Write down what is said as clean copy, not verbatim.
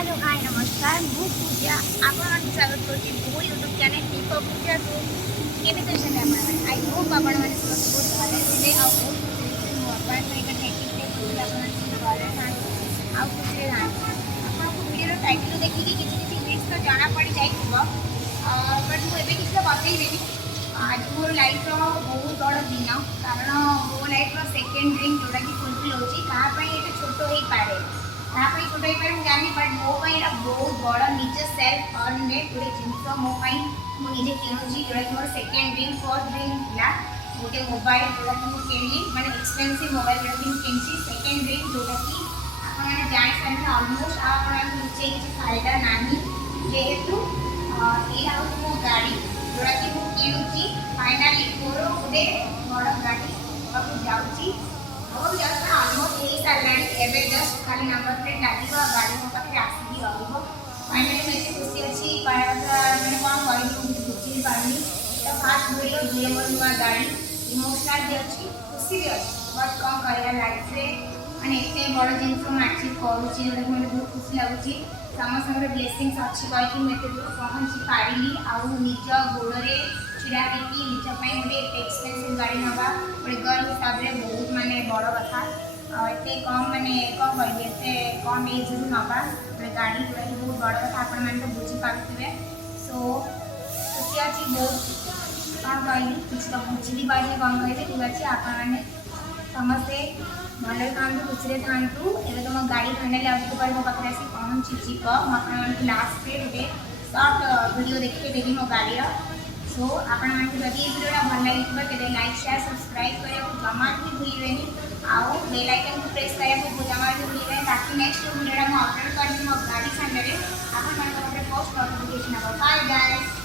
Hello hi नमस्कार मु पूजा आपण स्वागत करछि मो यूट्यूब चैनल दीप पूजा को केमिति अछन आपण आई होप आपण माने सब बहुत भले थे आ बहुत खुशी मो आपण सहित ठेकी पे खुशी आपण सब भले थान आ खुशी थान आपण को वीडियो टाइटल देखि कि किछि हिंट्स तो जाना पड़ी जाइबो बट मु एबे किछि बतै देबी आज मोर लाइफ रो बहुत बड़ दिन कारण मो लाइफ रो सेकंड ड्रीम जोटा कि फुलफिल होछि कहा पई एटा छोटो हेई पारे तापाई छोटे पर हम जानी बट मो पाई एटा बहुत बड़ निज सेल्फ अर्न में पूरे जिंस मो पाई मु निजे किनुची जोटा कि मोर सेकंड ड्रीम फर्स्ट ड्रीम थिला गोटे मोबाइल जोटा कि मु किनली माने एक्सपेंसिव मोबाइल जोटा कि मु किनची सेकंड ड्रीम जोटा कि आपण माने जानि सारे ऑलमोस्ट आपण माने निचे किछि फायदा नाही जेहेतु ए हाउस मो गाड़ी जोटा कि मु किनुची फाइनली मोर गोटे बड़ गाड़ी बाबू जाउची और जस्ट ऑलमोस्ट यही साराणी एबे जस्ट खाली नंबर प्लेट लागिबो गाड़ी मो पाखे आसी रहइबो फाइनली मैं खुशी अछि पायरा मैंने कोन करिबो मुझे बुझी पारनी तो फास्ट वीडियो दिए मोर नुआ गाड़ी इमोशनल भी अछि खुशी भी अछि बट कम करिया लाइफ रे माने एते बड़ जिंस को अचीव करूची जोटा कि मने बहुत खुशी लागुची समस्त ब्लेसिंग्स अछि कहि कि मैं एते दूर पहुंची पारिली आ निज गोड़रे छिड़ा देखी निज पाई गोटे एक्सपेंसिव गाड़ी नवा गोटे गर्ल हिसाब से बहुत माने बड़ कथा एते कम माने कौन कह एते कम एज रु नवा गोटे गाड़ी जोटा कि बहुत बड़ कथा आपण माने तो बुझी पारुथिबे सो खुशी अछि बहुत कौन कहली कुछ तो बुझी भी पारे कौन कहले ठीक अछि आपण माने समस्ते भले थांतु खुशी थांतु एबे तुम गाड़ी फाइनली आउट पर मो पाखरे आसी पहुंची छिक म आपण लास्ट पे गोटे शॉर्ट वीडियो देखि देबी मो गाड़ी सो आपण मानक जदि वीडियो भल लगे तेरे लाइक शेयर सब्सक्राइब करिया जमा भी भूलिबेनी आउ बेल आइकन को प्रेस करिया को जमा भी भूलिबेनी ताकि नेक्स्ट वीडियो मो अपलोड करबी मो गाड़ी सामने रे आपण मानक पोस्ट नोटिफिकेशन बाय गाइस।